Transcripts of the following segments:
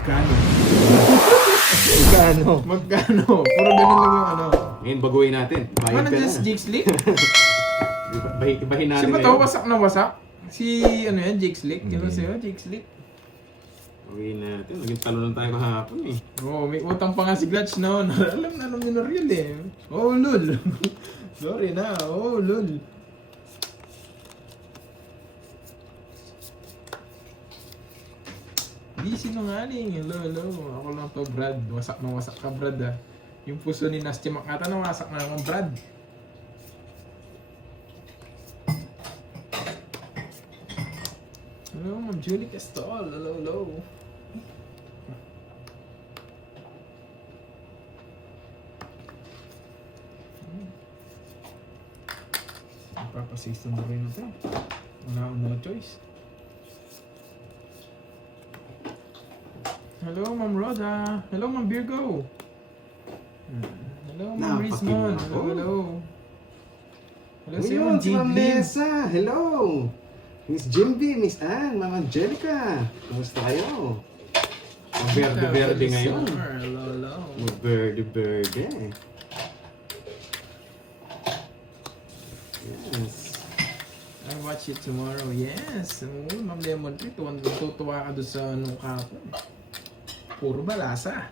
Magkano? Magkano? Magkano? Puro ganun lang yung ano. Ngayon, baguhin natin. Bayad Ano ka dyan na. si Jake Slick? Ibahin natin Si ba to? ngayon. Wasak na wasak? Si ano yan? Jake Slick? Yan ba sa'yo? Jake Slick? Baguhin natin. Naging talo lang tayo kahapon eh. Oo, may utang pa nga si Glutch noon. Alam na naman yun real eh. Oh, lul. Sorry na. Oh, lul. Di sinungaling. Hello, hello. Ako lang to, Brad. Wasak na wasak ka, Brad ah. Yung puso ni Nasty Makata na wasak na naman, Brad. Hello, Ma'am Julie Castol. Hello, hello. Papasistan na rin ito. Wala akong no choice. Hello, Ma'am Roda. Hello, Ma'am Virgo. Hello, Ma'am Rizmon. Napakin Hello, ako. hello. Hello, si Ma'am Ngayon, si Ma'am Jiblin. Nessa. Hello. Miss Jimby, Miss Ann, Ma'am Angelica. Kamusta kayo? Verde-verde ngayon. Hello, hello. Verde-verde. Yes. I'll watch it tomorrow. Yes. Oo, Ma'am Lemon Tree. Tutuwa ka doon sa anong kapon. Puro balasa.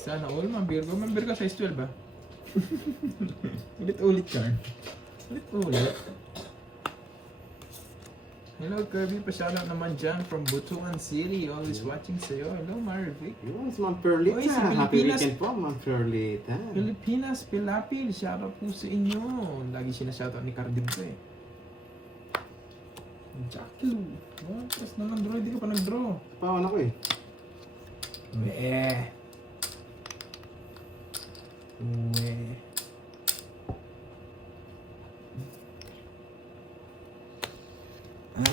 Sana all, Ma'am Virgo. Ma'am Virgo, size 12 ba? Ulit-ulit ka. Ulit-ulit. Hello Kirby, pa-shoutout naman dyan from Butuan City. Always watching sa'yo. Hello Marvic. Yun, si Ma'am Perlita. Oy, si Happy Pilipinas. weekend po, Ma'am Perlita. Pilipinas, Pilapil. Shoutout po sa inyo. Lagi sinashoutout ni Cardin ko eh. Jackie. Oh, tapos na nag-draw. Hindi ka pa nag-draw. Pawan ako eh. Uwe.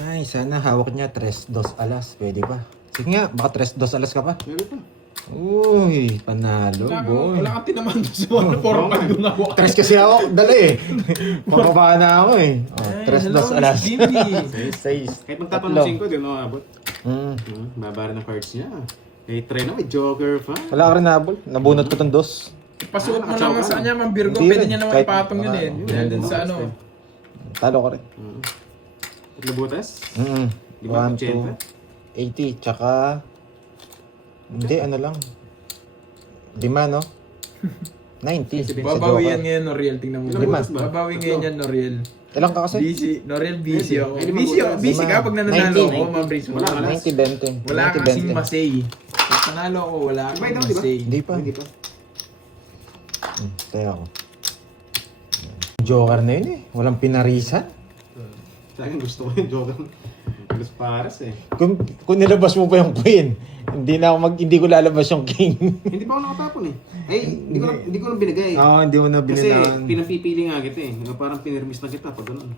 Ay, sana hawak niya 3-2 alas. Pwede ba? Sige nga, baka 3-2 alas ka pa. Meron pa. Uy, panalo, boy. Wala kang tinaman doon sa mga 4-5 doon ako. 3 kasi ako, dala eh. Pababa na ako eh. Oh, 3-2 alas. Jimmy. 6. Kahit magtatanong 5, di mo abot. Hmm. Babara ng cards niya. Eh, try na, may Joker pa. Wala ka rin nabol. Nabunot ko tong 2. Pasuot mo naman sa kanya, Ma'am Virgo. Hindi Pwede rin. niya naman Kahit- ipatong yun eh. Yun, Dahil yun, sa yun. ano. Talo ka rin. Tatlo butas? Di 1, ba, 2, 80. Tsaka... Hindi, ano lang. 5, no? 90. Babawian ngayon, Noriel. Tingnan mo. Ilang Lima. butas ba? Babawi ngayon yan, Noriel. Ilang ka kasi? Busy. Noriel, busy ako. Ay, limang Busy, butas. busy ka Lima. pag nananalo 90. ako, Ma'am Riz. Wala ka na. 90-20. Wala kasing masay. Pag panalo ako, wala Iba kasing daw, di ba? masay. Hindi pa. Hindi pa. Tayo ako. Joker na yun eh. Walang pinarisan. Sa akin gusto ko yung Joker. Los Paras eh. Kung nilabas mo pa yung queen, hindi ko lalabas yung king. Hindi pa ako nakatapon eh. Ay, hindi ko na binigay. Hindi mo na Kasi binilangan. pinapipili nga kita eh. Parang pinirmis na kita pag gano'n.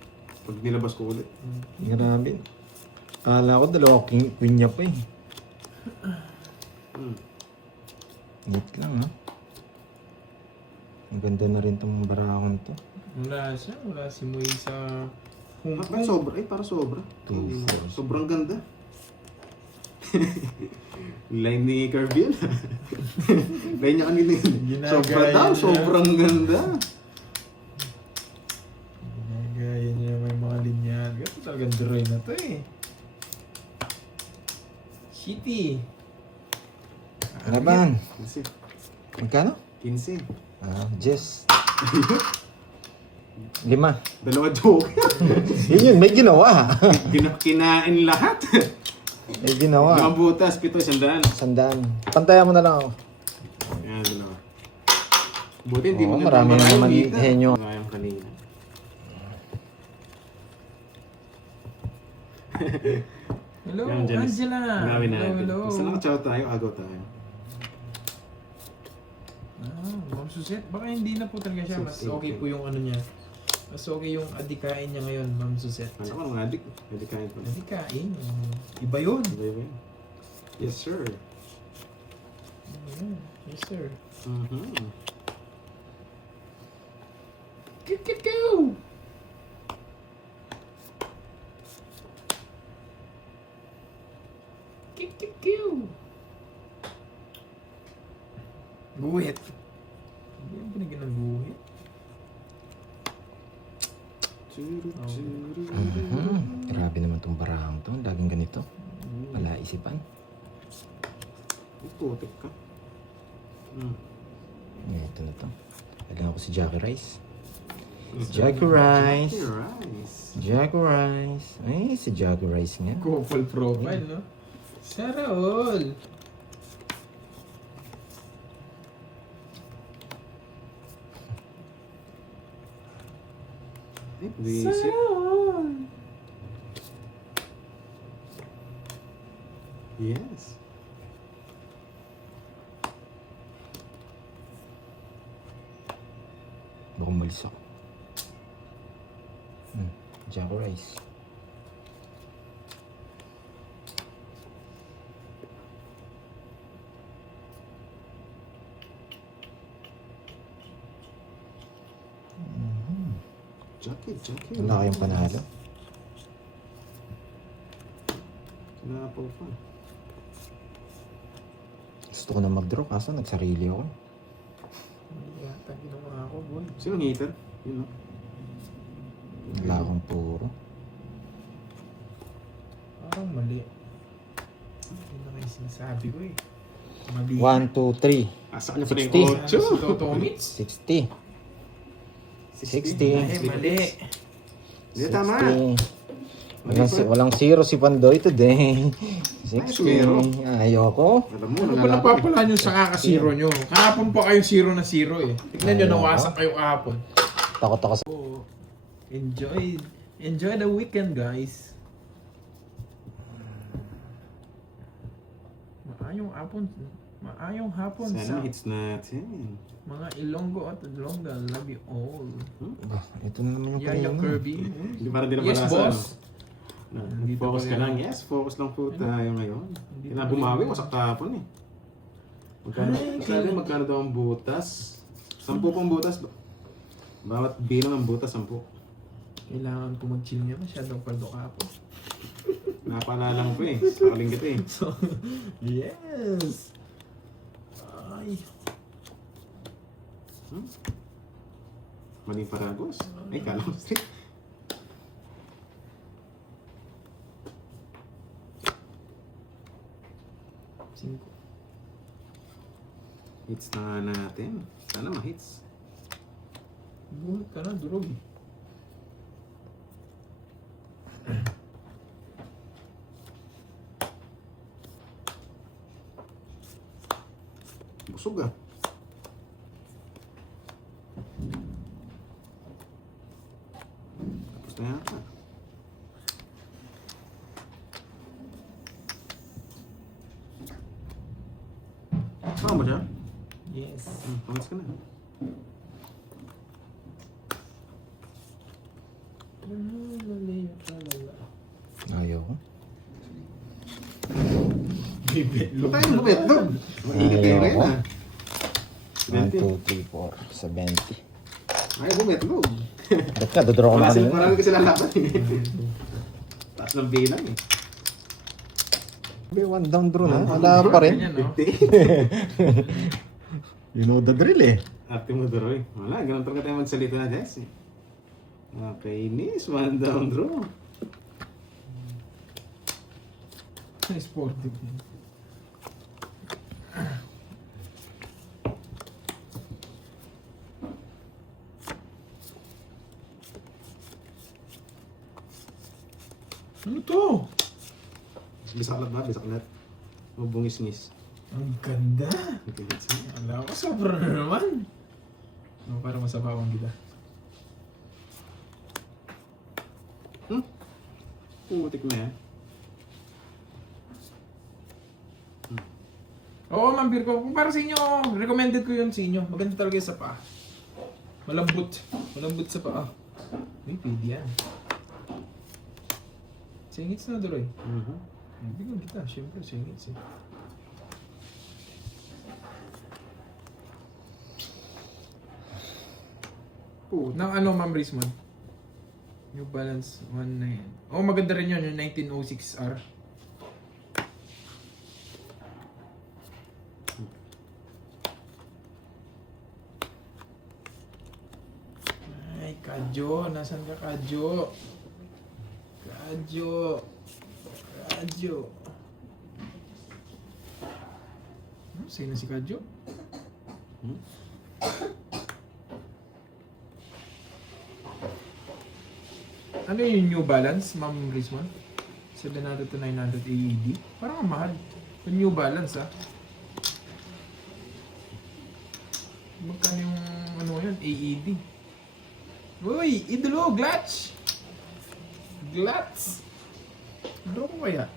Pag nilabas ko ulit. Grabe. Kala ko dalawa queen niya pa eh. Wait lang ha. Ang ganda na rin tong barakon to. Wala siya. Wala si Moy sa Hong Ba't Kong. sobra? Ay, para sobra. Two, Hindi na. four. Sobrang ganda. Line ni Carville. Line niya kanina yun. Ginagaya Sobra daw, niya. sobrang ganda. Gaya niya may mga linyad. Ganito talagang dry na to eh. Shitty. Ano ba? 15. Magkano? 15. Jess. 5. Dalawa joke. Yun, may ginawa. Kinain lahat. May ginawa. 5 butas, 7, 100. 100. Pantayan mo na lang ako. Yan, dalawa. Buti hindi Oo, mo marami na naman henyo. Ngayong kanina. Hello, Yan, Janice. Angela. Gawin natin. Hello, Basta hello. nakachow tayo, agaw tayo. Ma'am Suzette, baka hindi na po talaga siya. Mas okay po yung ano niya. Mas okay yung adikain niya ngayon, Ma'am Suzette. Ano ko nung adik? Pwede kain pa. Adikain? Iba yun. Iba yun. Yes, sir. Yes, sir. Mhm. Go! Go! Guhit. Hindi yung binigyan ng guhit. Grabe naman tong barahang to. Laging ganito. Wala isipan. Putik ka. Ito na to. Lagyan ko si Jackie Rice. Jackie Rice. Jackie Rice. Jackie Rice. Ay, si Jackie Rice nga. Couple profile, no? Sana all. Visit. all. Yes. Baka umalis ako. Jackie Rice. Jackie. Wala kayong panalo. Kinapaw pa. Gusto ko na mag-draw kaso nagsarili ako. Hindi yata ginawa ako, boy. Sino hater? Yun, no? Wala akong puro. Parang mali. Hindi na kayo sinasabi ko eh. Mali. 1, 2, 3. Asa kanya pa rin 60. yung Si Totomits? 60. 60. Ay, mali. Hindi, tama. 60. Walang zero si Pandoy today. 60. zero. Ayoko. Alam mo, Ano ba napapala nyo sa kaka-zero nyo? Kahapon pa kayo 0 na 0 eh. Tignan nyo, Ayoko. nawasak kayo kahapon. Takot ako sa... Oh, enjoy the weekend, guys. Maayong hapon Sana sa hits natin. mga Ilonggo at Ilongga. Love you all. Bah, ito na naman yung Yaya kanina. Kirby. Hindi para din Yes, naman boss. Dito focus ka lang. Yes, focus lang po tayo ngayon. Hindi Hindi na pa bumawi, rin. wasak tapon eh. Magkano, Ay, sabi magkano daw ang butas? 10 pong butas. Bawat bilang ng butas, 10. Kailangan ko mag-chill niya. Masyadong paldo kahapon. Napaalala ko eh. Sakaling kita eh. So, yes. Ay. Maling paragos. Ay, kala ko straight. Cinco. Hits na nga natin. Sana ma-hits. Buhat ka na, durog. Busog ah. Tapos na yata. Saan ba siya? Yes. Pamas ka na. Ayoko. Ba't tayo bumetlog? Maingat tayo ngayon ah. 1, 20. 2, 3, 4, sa 20. Ay, bumetlog. Ba't ka? Dodoro ko na kanina. Marami kasi lalaban eh. Taas ng bilang eh. Be, 1 down draw na. Wala pa rin. Ganyan, no? 50. You know the drill eh. Ate mo Doroy. Wala, ganun talaga tayo magsalita na guys eh. Nakainis, 1 down draw. Sportive. Ano to? Bisaklat ba? Bisaklat. Mabungis-ngis. Ang ganda. Okay, hits mo. Alam ko, sobra na naman. No, para masabawan kita. Putik na yan. Oo, mambir ko. Kung para sa inyo, recommended ko yun sa inyo. Maganda talaga yung sa paa. Malambot. Malambot sa paa. May pwede yan. Singits na, Doroy. Bigyan kita. Siyempre, singits eh. Po. Ng ano, Ma'am Rismond? New Balance 19. Oh, maganda rin yun, yung 1906R. Ay, Kadyo. Nasaan ka, Kadyo? Kadyo. Kadyo. Sa'yo na si Kadyo? Hmm? Ano yung New Balance, Ma'am Rizman? 700 to 900 AED? Parang ang mahal. Yung New Balance, ah. Magkano yung ano yun? AED? Uy! Idolo! Glatch! Glatz! Ano ko kaya?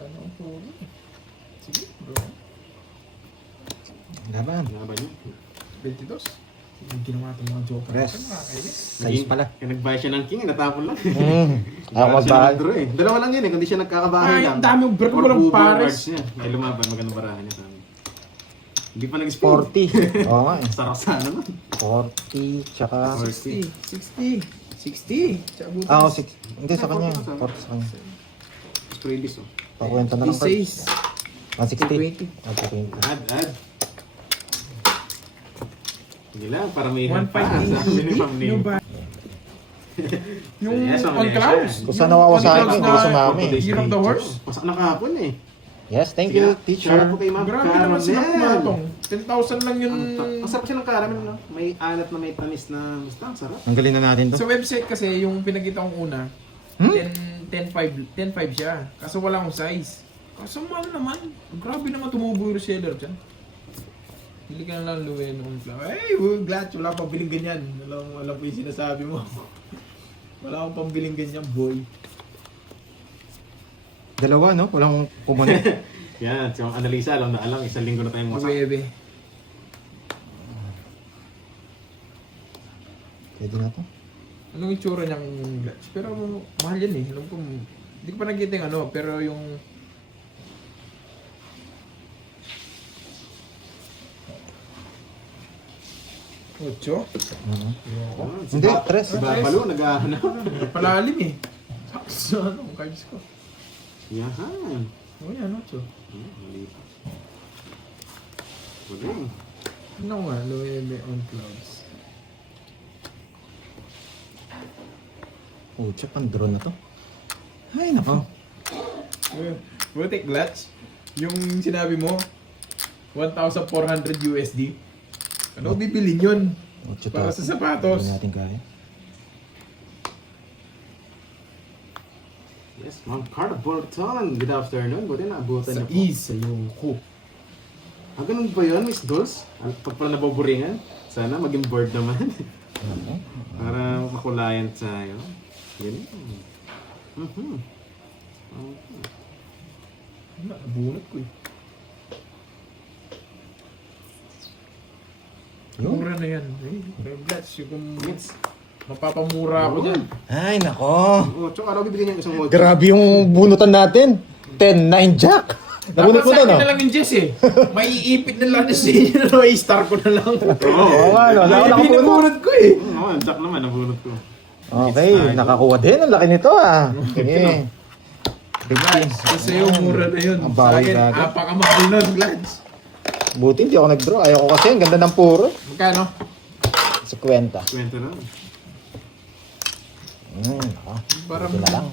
Ano po? Sige, bro. Laban. Laban yun. 22. Yung ginawa itong mga joker. Yes. Ano nakakainis? Size pala. Kaya nag-buy siya ng king, natapon lang. Ako Siya magbahay. nag-draw eh. Dalawa lang yun eh, kundi siya nagkakabahay Ay, lang. ang dami, break mo Or lang bubo pares. cards niya. Ay lumaban, magandang barahan niya sa amin. Hindi pa nag-spin. 40. Oo nga eh. Sarap sana nun. 40, tsaka... 60. 60. Tsaka butas. Ah, 6. Hindi, sa kanya. 40 sa kanya. Spray this oh. Pakuwenta na lang card. 16. 160. 20. Ah, 20. Add. Sige lang, para may 1.5 AED. Yung ba? Yung Yes, on mamaya clouds. siya. Kung saan nawawasakin, On hindi clouds ko sumami. Year of the Horse. Pasak na kahapon eh. Yes, thank Sige you, na. teacher. Shout out po kay Ma'am Grabe naman sila Caramel. kumatong. 10,000 lang yun. Ang sarap kasi ng caramel, no? May alat na may tamis na basta, ang sarap. Ang galing na natin to. Sa website kasi, yung pinakita kong una, 10.5 siya. Kaso wala akong size. Kaso mahal naman. Grabe naman tumubo yung reseller dyan. Bili ka na lang Luwen on cloud. Hey, glad. Wala pang biling ganyan. Alam po yung sinasabi mo. Wala akong pambiling ganyan, boy. Dalawa, no? Walang kumano. Yan, si Ma'am Annalisa, alam na alam, isang linggo na tayong wasak. Bebe. Pwede na to. Anong itsura niyang glitch? Pero mahal yan eh. Alam ko, hindi ko pa nakita yung ano, pero yung... Ocho? Hindi, tres. Si Babalo, nag-ahanap. Palalim eh. Sakso ano, ang cards ko. Yahan. O yan, ocho. Mali pa. Galing. Ano nga, Loewe on clouds. Oh, check ang drone na to. Ay, nako. Buti clutch. Yung sinabi mo, 1,400 USD. Ano bibilin yun? 8,000. Para sa sapatos. Hindi natin kaya. Yes, Ma'am Carla Bolton. Good afternoon. Buti naabutan Sa niyo po. is, ayoko. Ah, ganun ba yun, Miss Dolls? Pag pala naboboringan, sana maging board naman. Para makulayan tayo. Ganun. Mhm. Nabunot ko eh. Mura na yan. Clutch, yung Yes. mapapamura ako dyan. Ay, nako. Oh, tsaka ano bibigyan niya isang mojo? Grabe yung bunutan natin. 10-9 jack. Nabunot Dapat mo sa to, akin no? na lang yung Jess eh. Maiipit na lang na siya na i-star ko na lang. Oo nga, no? Wala Ay, akong bunot. binubunot ko eh. Oo, ang jack naman, nabunot ko. Okay, nakakuha din. Ang laki nito, ah. Okay. Kasi yung mura na yun. Ang Sa bawi akin, agad. apakamahal nun, Glads. Buti hindi ako nag-draw. Ayaw ko kasi. Ang ganda ng puro. Magkano? 50. Kwento na. Ako. Parang... Ito na lang.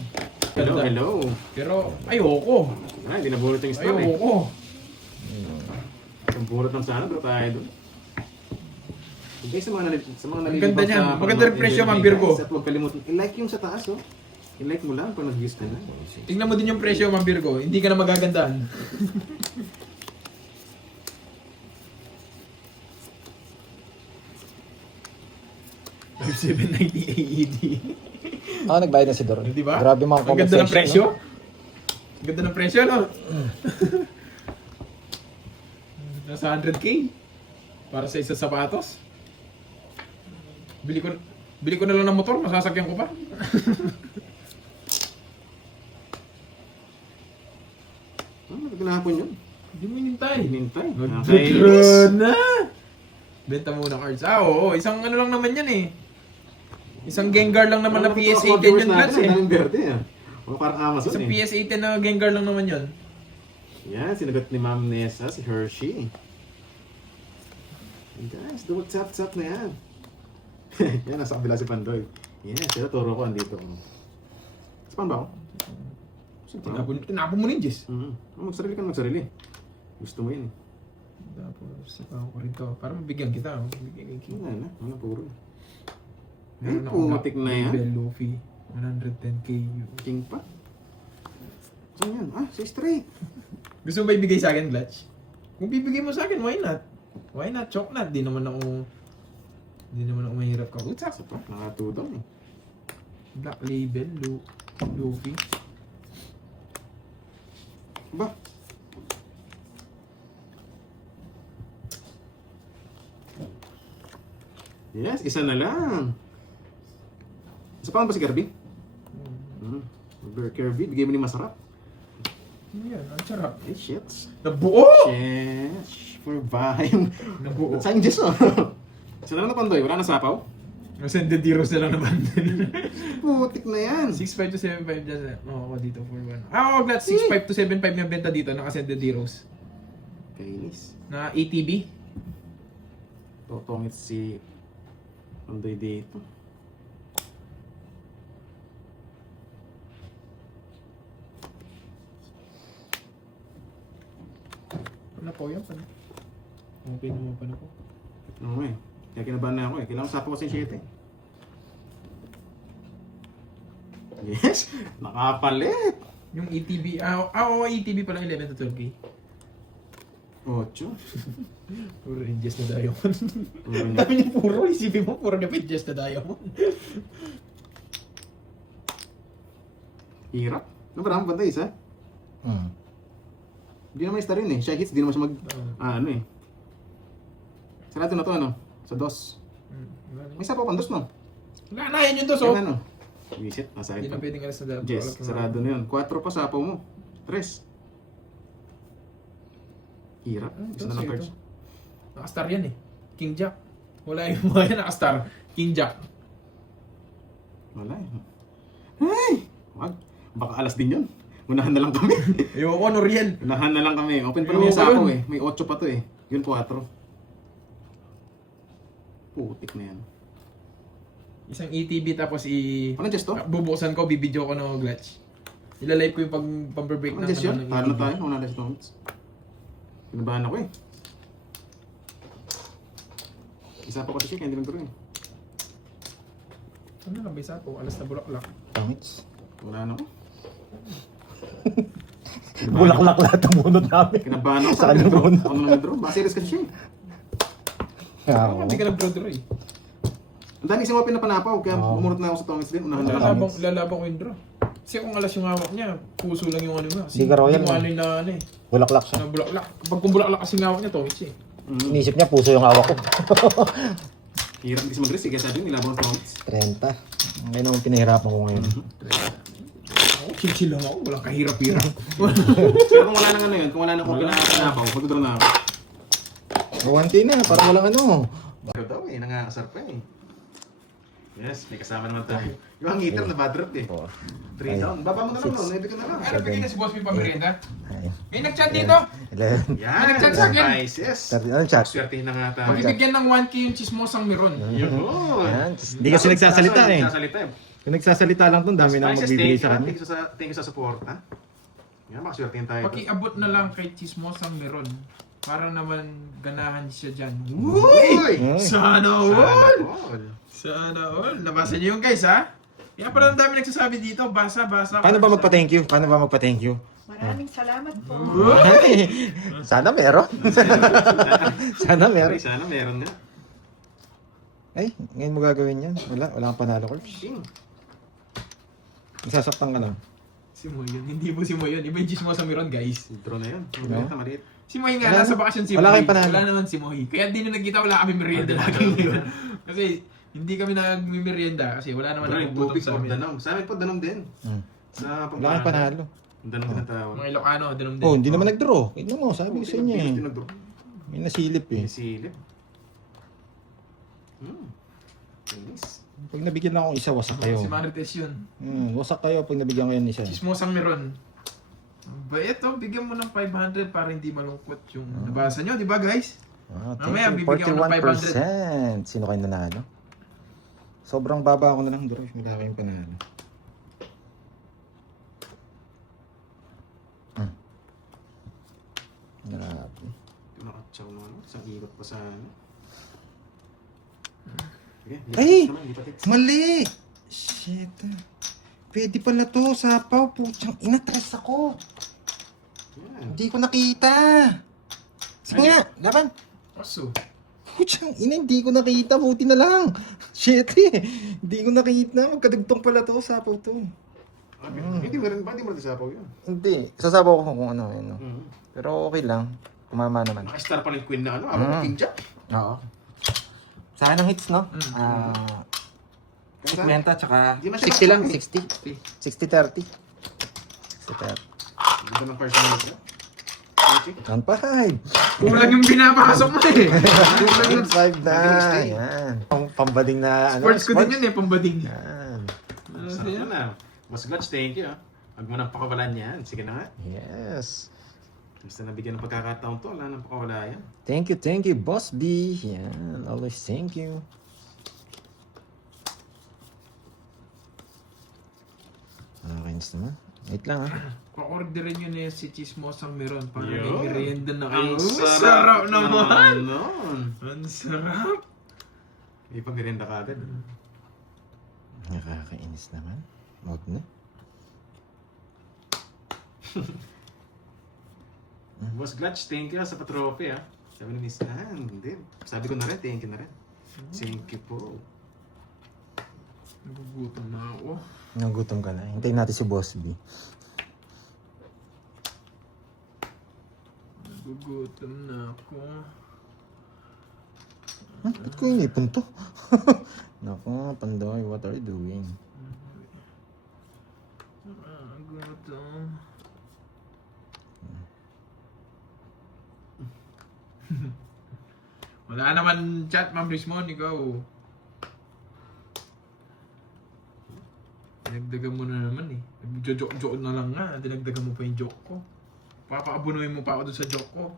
Hello, hello. Pero ayoko. Ay, hindi nabunot yung star eh. Ayoko. Ang bunot ng sana, pero tayo doon. Okay, sa mga Ang ganda niyan. Maganda rin presyo, Ma'am Virgo. At huwag kalimutan. I-like yung sa taas, oh. I-like mo lang pag nag-views ka na. Tingnan mo din yung presyo, Ma'am Virgo. Hindi ka na magagandaan. $5,790 AED. Nagbayad na si Dor. Di ba? Grabe mga Ang ganda ng conversation, presyo. no? Ang ganda ng presyo, no? Nasa 100K. Para sa isa sapatos. Bili ko na lang ng motor, masasakyan ko pa. Ah, naglalapon yun. Hindi mo hinintay. Hinintay. Good Okay. na! Benta muna cards. Oo, isang ano lang naman yan eh. Isang Gengar lang naman na Ano PS8 viewers yun, Glats natin, eh. ang daming verde ah. O parang Amazon Isang eh. PS8 na Gengar lang naman yun. Yan, sinagot ni Ma'am Nessa, si Hershey. And guys, do what's up na yan. Yan, nasa kabila si Pandoy. Yes, sila turo ko, andito. Saan ba ako? Tinapon mo rin, Jess. Magsarili ka, magsarili. Gusto mo yun eh. Tapos, saka ko rin to. Para mabigyan kita. Mabigyan kita. Wala puro. Ay, Meron akong putik na yan. Bell Luffy. 110k. King pa. Saan yan? Ah, si straight. Gusto mo ba ibigay sa akin, Glitch? Kung bibigay mo sa akin, why not? Why not? Choke not. Di naman ako mahirap ka. What's up? Sa pa, nakatudong eh. Black Label, Luffy. Ba? Yes, isa na lang. Isa pa ba si Kirby? Kirby, bigay mo ni masarap. Ano yan? Ang sarap. Eh, shits. Nabuo! Shit. For vibe. Nabuo. Saan Diyos oh? Isa na lang na Pandoy, wala na sapaw? Nasended heroes na lang naman. Putik na yan. 6.5 to 7.5 dyan. Oo, ako dito for one. Oo, Glad. 6.5 to 7.5 na benta dito. Nakasended heroes. Kainis. Na ATB. Totongit si Pandoy dito. Wala po yan. Okay naman pa na po. Oo eh. Kaya kinabahan na ako eh. Kailangan sapaw kasi yung 7. Yes! Nakapalit! Yung ETB, oo, ETB pala 11 to 12k. 8. Puro Inges na Diamond. Dami niya puro, isipin mo, puro na Inges na Diamond. Hirap. Ano ba naman banda isa? Hindi naman star yun eh. Siya hits, di naman siya ano eh. Sarado na to ano? Sa dos. May sapaw pang dos no? Wala na, yan yung dos, oh. Yan ano? Visit, nasa Hindi akin na pa. pwedeng alas na dapat. Yes, sarado na yun. 4 pa sapaw mo. 3. Hirap. Isa na lang cards. Nakastar yan eh. King Jack. Wala yung mga yan nakastar. King Jack. Wala eh. Ay! Wag. Baka alas din yun. Unahan na lang kami. Ayoko, Noriel. Unahan na lang kami. Open pa lang yung Ayoko sapaw yun. eh. May 8 pa to eh. Yun 4. Putik na yan. Isang ETB tapos Ano Jess to? bubuksan ko, bibidyo ko ng Glitch. Ilalive ko yung pag-break Ano ng Jess yun? ng Talo ETB. tayo. Una na si Tomits. Pinabahan ako eh. Isa pa kasi siya, kaya hindi nagturo eh. Ano lang ba isa po? Alas na bulaklak. Pangits. Wala na ako. Bulaklak lahat ang bunot namin. Kinabahan ako. Sa kanyang drone. Ako na nag-draw. Baka serious kasi siya eh. Ano hindi ka nag-draw eh? Ang dami isang wapin na panapaw, kaya umunot na ako sa Tomits din. Unahan na lang. Lalabang ko yung draw. Kasi kung alas yung hawak niya, puso lang yung ano niya. Hindi ka royal, Yung no? ano yung na ano eh. Bulaklak siya. Na bulaklak. Kapag kung bulaklak kasi yung hawak niya, Tomich eh. Inisip niya, puso yung hawak ko. Hirap din si mag-risk eh, kaya sabi yung nilaban ng Tomits. 30. Ngayon naman pinahirapan ko ngayon. Ako, chill lang ako. Walang kahirap-hirap. Pero kung wala nang ano yun, kung wala nang panapaw, mag-draw na ako. 1K na, parang walang ano. Ikaw daw eh, nangasar pa eh. Yes, may kasama naman tayo. Yung heater na bad trip eh. 3 down. Baba mo na lang, no? Naibig ka na lang. Ano bigyan na si Boss P pamerienda? Ay, May nag-chat dito. 11. Yan, nag-chat sa akin. nice, yes. 30, anong chat? Swertihin na nga tayo. Magbibigyan ng 1K yung chismosang meron. Yun. Yan, hindi kasi nagsasalita eh. Nagsasalita eh. Kung nagsasalita lang to, dami na Spices, magbibigay sa thank kanya. you thank you sa support, ha? Yan, makaswertihin tayo. Pakiabot na lang kay chismosang meron. Para naman ganahan siya dyan. Uy! Sana all! all! Sana all! Nabasa niyo yung guys ha? Kaya pala ang dami nagsasabi dito, basa. Paano ba magpa-thank you? Paano ba magpa-thank you? Maraming salamat po. Ay, sana meron. Sana meron. Ay, sana meron nga. Ay, ngayon mo gagawin yan. Wala kang panalo, Corps. Shing. Isasaktan ka lang. Si Moy yun. Hindi mo si Moy yun. Iba yung chismosang meron guys. Draw na yun. No? Maliit. Si Moy nga, Wala nasa na- bakasyon si wala Moy. kayong panalo. Wala naman si Moy. Kaya di na nagkita, wala kami merienda lagi ngayon. Kasi hindi kami nag-merienda kasi wala naman Bro, yung nagugutom tubig sa po, amin. danom. Sa amin po, danom din. Sa Wala kang panalo. Danom din ang tawag. Mga Ilocano, ganun din. Oh, hindi naman nag-draw. Tignan mo, sabi ko sa inyo eh. Hindi nag-draw. May nasilip eh. May silip. Nice. Pag nabigyan lang akong isa, wasak kayo. Si Marites yun. Wasak kayo pag nabigyan ko yan isa. Chismosang meron. Ba ito, bigyan mo ng 500 para hindi malungkot yung nabasa nyo, di ba guys? Mamaya, Thank you. bibigyan ko ng 41%. Sino kayo nanalo? Sobrang baba ako na lang, Droy. Wala kayong panalo. Grabe. Nakatsaw mo, ano? Isang ikot pa sa ano. Okay, Ay! lipat. Mali! Shit. Pwede pala to, sapaw. Putsang inatres ako. Yan. Hindi ko nakita. Sige nga, laban. Aso. Putsang ina, hindi ko nakita. Buti na lang. Shit eh. Hindi ko nakita. Magkadugtong pala to, sapaw to. Hindi mo rin sasapaw yun. Hindi. Sasabaw ko kung ano. Yun, no? Mm. Pero okay lang. Kumama naman. Naka-star pa yung queen na ano, abang king jack. Oo. Sa akin ang hits, no? 50 tsaka Hindi man siya 60 lang. malaki. 60. 60-30. 60-30. Dito ng personal na. 1-5. Kulang yung binapasok mo eh. 1-5 na. Yan. Pambading na ano. Sports ko din yun eh, pambading. Yan. Sarap na. Mas Glutch, thank you. Huwag mo nang pakawalan yan. Sige na nga. Yes. Basta nabigyan ng pagkakataon to, wala nang pakawala yan. Thank you, Boss B. Yan. Always thank you. Nakakainis naman. Wait lang ah. Pa-orderin nyo na yan si Chismosang meron para Yun. may merienda na kayo. Ang Sarap naman! Nun. Ang sarap! May pag-merienda ka agad. Nakakainis naman. Huwag na. Boss Glutch, thank you sa patrophy ah. Sabi ni Miss hindi. Sabi ko na rin, thank you na rin. Thank you po. Nagugutom na ako. Nagutom ka na. Hintayin natin si Boss B. Nagugutom na ako. Ba't ko inipon to? Naku, Pandoy, what are you doing? Nagugutom. Wala naman chat, Ma'am Rismon, ikaw. Dinagdagan mo na naman eh. Joke na lang nga, dinagdagan mo pa yung joke ko. Papaabunuin mo pa ako dun sa joke ko.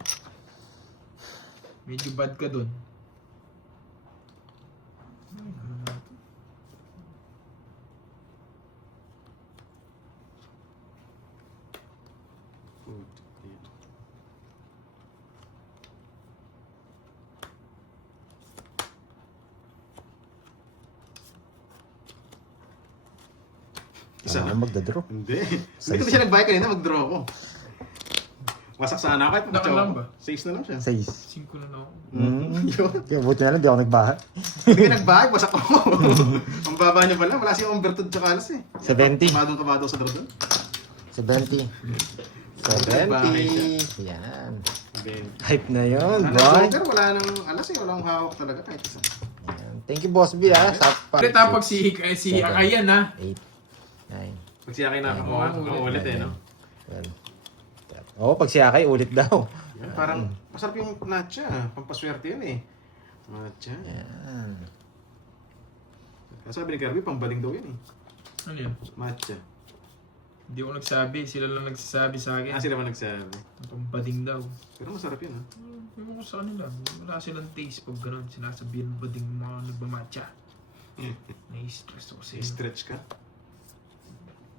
Medyo bad ka dun. Food. Isa na. Magda-draw. Hindi. Hindi ko siya nag-buy kanina, mag-draw ako. Wasak sana ako kahit Nakailan magtsaw ba? 6 na lang siya. 6. 5 na lang ako. Yun. Kaya buti na lang, di ako nagbaha. Hindi ka nag-buy, wasak ako. Ang baba niya pala, wala siyang umbertud sa kalas eh. 70. Kabadong sa draw doon. 70. Bahay 70. Yan. Again. Hype na yun, Ano, boy. Joker, wala nang alas eh, walang hawak talaga kahit isa. Yan. Thank you, Boss B, ha. Sa Pero tapos si Akayan ha. 8, 9, Pag siya kayo nakakuha, ulit eh, no? 12. Oo, pag si Akay, ulit daw. Yan, parang masarap yung matcha, pampaswerte yun eh. Matcha. Yan. Sabi ni Kirby, pambaling daw yun eh. Ano yun? Matcha. Hindi ako nagsabi, sila lang nagsasabi sa akin. Sila ba nagsabi? Itong bading daw. Pero masarap yun ha. Ewan ko sa kanila. Wala silang taste pag gano'n. Sinasabihan bading mga nagmamatcha. Nai-stress ako sa'yo. I-stretch ka.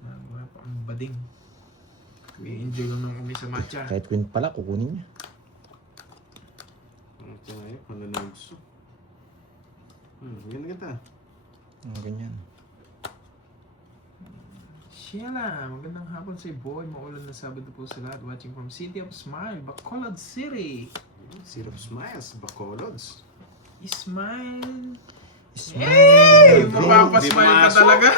Wala pa ang bading. I-enjoy lang naman kami sa matcha. Kahit queen pala, kukunin niya. Matcha nga yun, mananagso. Ganda. Ganyan. Sheila, magandang hapon sa'yo boy. Maulan na Sabado po sa lahat. Watching from City of Smile, Bacolod City. Syrup Smiles, Bacolods. Smile. Smile. Hey! Di Mapapasmile ka pumasok. talaga.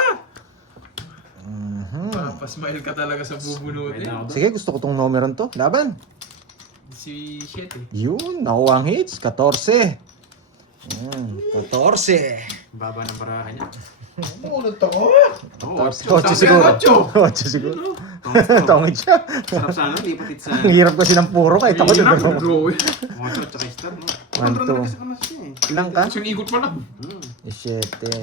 Mhm. Mapapasmile ka talaga sa bubunutin. Sige, gusto ko tong numeron to. Laban. Si 7. Yun, nakuha ang hits. 14. 14. Baba ng barahan niya. Umunod ako. Oo, 8 siguro. Ocho. 8 siguro. Tongit siya. Sarap sana, di patit sa... Ang hirap kasi ng puro kahit ako Hirap nagdaro. mag-draw eh. Mocho, tsaka star, no? One, two. Kasi ano siya eh. Ilang ka? Isang ikot pa lang. Siyete.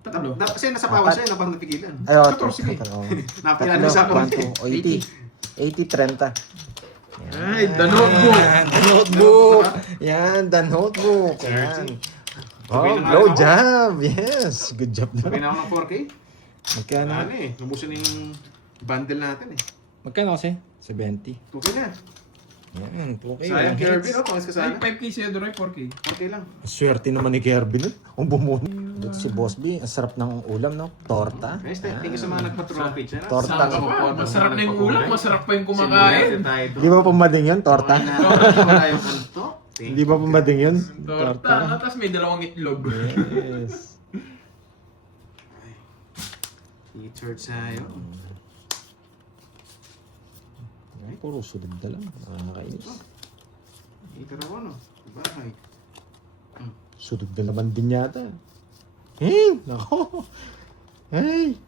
Tatlo. Kasi nasa pawas siya, no? Parang napigilan. Ay, oh, 14 ka eh. Napigilan Tatlo, mo sa one, ako. two, 80. 80, 30. Ay, the notebook. The notebook. Yan, the notebook. Yan. Oh, blow job. Yes. Good job Sabi na. na ako ng 4K. Magkano? Ano eh, nabusan na yung bundle natin eh. Magkano kasi? 70. 2K na. Yan, okay. Sayang Walang Kirby, hits. no? Pangas ka Ay, sana. 5K siya doon ay 4K. 4K lang. Swerte naman ni Kirby nun. Ang bumuno. Dito si Boss B. Ang sarap ng ulam, no? Torta. Guys, thank you sa mga nagpa-trophy. Torta. Saan ka pa? Masarap na yung ulam, masarap pa yung kumakain. Di ba pumading yun? Torta? Wala yung kanto. Di ba pumading yun? Torta. Tapos may dalawang itlog. Yes. I-church sa'yo. Ay, puro sulod na lang. Nakakainis. Itara ko, no? Bahay. Sulod na naman din yata. Hey! Nako! Hey!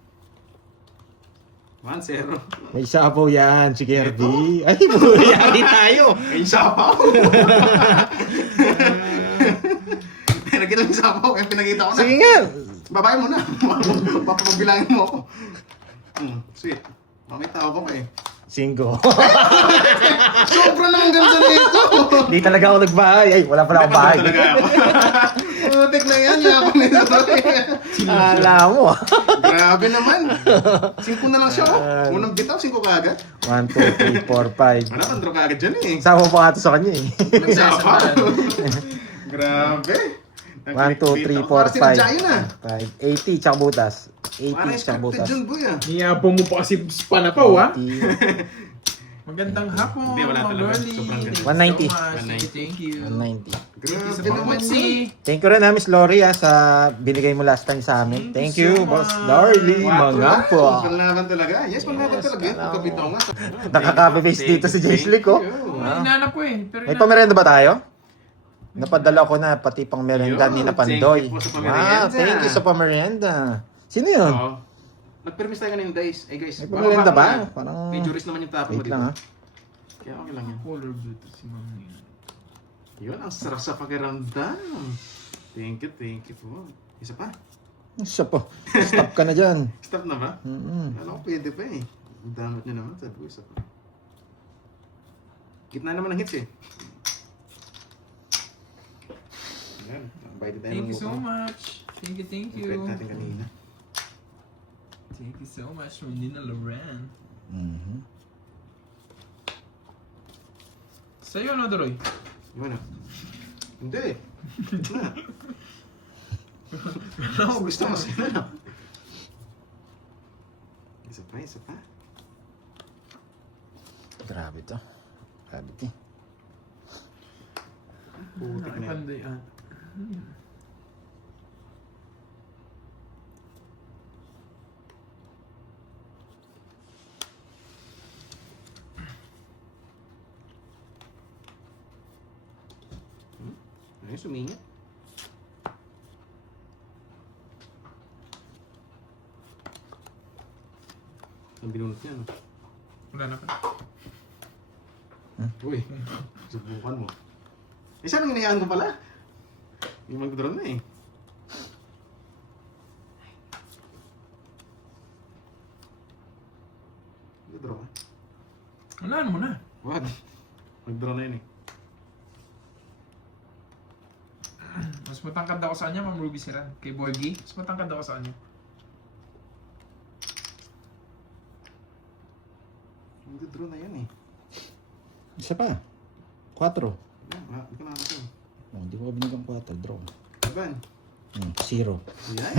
1-0. May sapaw yan, si Kirby. Ay, puro yari tayo! Ay, sapaw! Nakita mo yung sapaw, kaya pinakita ko na. Sige nga! Babae mo na. Papabilangin mo ako. Sweet. May tao pa eh. 5. Sobra naman ganda nito. Di talaga ako nagbahay. Ay, wala pala akong bahay. Talaga ako. Putik na yan. Yaman nito. Alam mo. Grabe naman. 5 na lang siya. Unang bitaw, 5 kagad. 1, 2, 3, 4, 5. Wala, pandro kagad dyan eh. Sama pa nga ito sa kanya eh. Nagsasapaw. Grabe. 1, 2, 3, 4, Sinadya yun ah. 5. 80, tsaka butas. 80, Parang tsaka scripted butas. dyan boy ah. Niyabong mo pa kasi panapaw ha. 80, Magandang hapon, Hindi, wala mga talaga. loli. Sobrang ganda. Thank you 190. so much. Thank you. 190. Grabe naman Si Thank you rin ha, Miss Lori sa binigay mo last time sa amin. Thank Thank you you, so Boss much. Darly. Mga po. Panlaban talaga. Yes, panlaban talaga. Pagkabitaw nga. Nakaka-face dito si Jesly ko. Inanap ko eh. Pero May pamerenda ba tayo? Napadala ko na pati pang merenda ni na Pandoy. Thank you po sa Wow, pamerienda. thank you sa pamerenda. Sino yun? Oo. Nag-permis tayo kanina guys. Eh guys, May pamerenda ba? baka- Parang... May juris naman yung tapo mo Wait dito. lang ha. Kaya okay lang yan. color blue to si Mami. Yun, ang sarap sa pakiramdam. Thank you po. Isa pa. Siya po. Stop ka na dyan. Stop na ba? Mm-mm. Alam ko pwede pa eh. Ang damot nyo naman. Sabi ko isa pa. Gitna naman ng hits eh. Ayan. Bayad tayo Thank ng you so mukha. much. Thank you, thank Ang you. pwede natin kanina. Thank you so much from Nina Loren. Mhm. Sa'yo ano, Doroy? Yun na. Hindi. Gitna. Gusto mo sila na. Isa pa. Grabe to. Grabe to. Putik na yan. Nakipanday ah. Ay, sumingit. Ang binunot niya, no? Wala na pa. Uy, subukan mo. Eh, saan ang hinayaan ko pala? Yung mag-drone na eh. Mag-drone ka? Wala mo na. Wag. Mag-drone na yun eh. Mas matangkad ako sa kanya, Ma'am Ruby Siran. Kay Borgie, mas matangkad ako sa kanya. Mag-drone na yan eh. Isa pa. 4. Yan, hindi ka nakakasal. Oh, hindi ko binigyan 4. Draw. Iban. 0. Yan.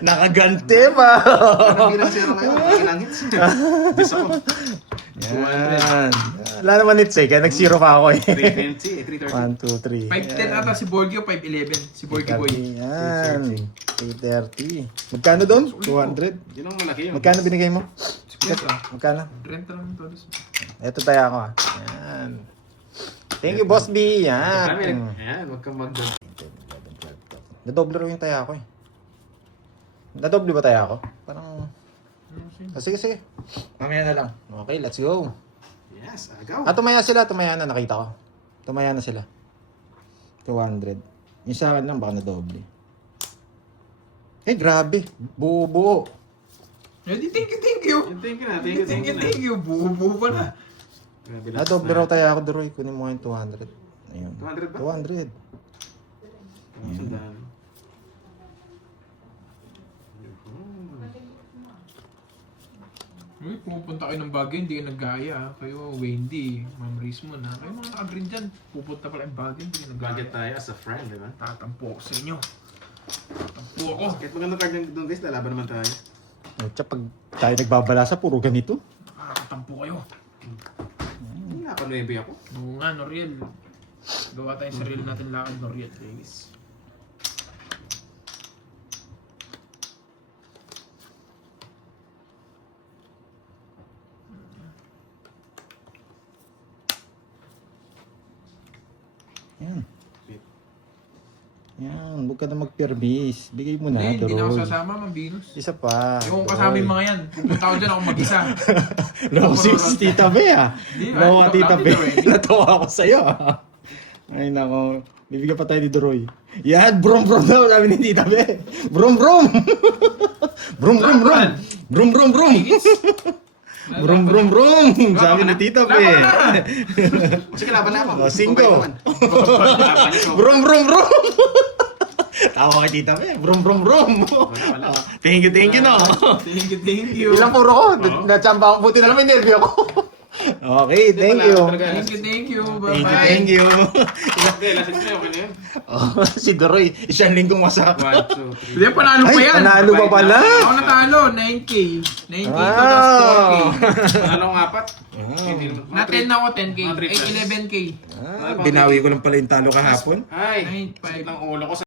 Nakagante pa! Parang bilang zero ngayon. Ilang hits. Diyos ako. Yan. Wala naman hits eh, kaya nag-0 pa ako eh. 320 eh. 330. 1, 2, 3. 5'10 ata si Borgie o 5'11. Si Borgie Boy. Yan. 330. Magkano doon? 200. Yun ang malaki yun. Magkano binigay mo? 50. Magkano? Renta lang ito. Ito tayo ako ah. Yan. Thank you, Boss B. Yan. Ayan, wag kang mag- Nadoble rin yung taya ko eh. Nadoble ba taya ko? Parang Sige, sige. Mamaya na lang. Okay, let's go. Yes, agaw. Tumaya sila. Tumaya na, nakita ko. Tumaya na sila. 200. Yung sa akin lang, baka na doble. Grabe. Buo-buo. Thank you. Thank you na, Thank you. Buo pala. Grabe lang. Doble raw tayo ako, Duroy. Kunin mo yung 200. Ayun. 200 ba? 200. Sandaan. Uy, pupunta kayo ng Baguio, hindi kayo naggaya. Kayo, Wendy, Ma'am Rismon, ha? Kayo mga naka-green dyan. Pupunta pala yung Baguio, hindi kayo naggaya. Budget tayo as a friend, di ba? Tatampo ako sa inyo. Tatampo ako. Kahit maganda card ng doon guys, lalaban naman tayo. Pag tayo nagbabalasa, puro ganito. Nakakatampo kayo. Hindi nga, panuebe ako. Oo nga, Noriel. Gawa tayong sarili natin lakad, Noriel. Please. Yan. Yan, huwag ka na mag-permis. Bigay mo na, Hindi na ako Duroy. sasama, Mambinus. Isa pa. Yung kasama yung mga yan. Pupunta ako dyan ako mag-isa. Losing Tita Be ah. Hindi, Lawa ito, Tita lapit Be. na rin. Natawa ako sa'yo ah. Ay nako. Bibigyan pa tayo ni Duroy. Yan, brum brum daw. Sabi ni Tita Be. Brum brum. Brum brum brum. Brum brum brum. Brum brum brum. Sabi ni Tita Be. Sige, laban na ako. Cinco. Brum brum brum. Tawa kay Tita Be. Brum brum brum. Thank you no. Thank you. Ilang puro ko. Natsamba ako. Buti na lang may nervyo ako. Okay, thank you. Thank you. Bye-bye. Thank you. Hindi, lasag sa'yo, okay na yun. Oh, si Duroy, isang linggong masarap. 1, 2, 3. Hindi, panalo pa Ay, yan. panalo pa pala. Ako natalo, 9K. 9K to Wow. tas 4K. Panalong apat. Na 10 na ako, 10K. Mga 8, three plus. 11K. Binawi ko lang pala yung talo kahapon. Ay, 9, 5. sakit ng ulo ko sa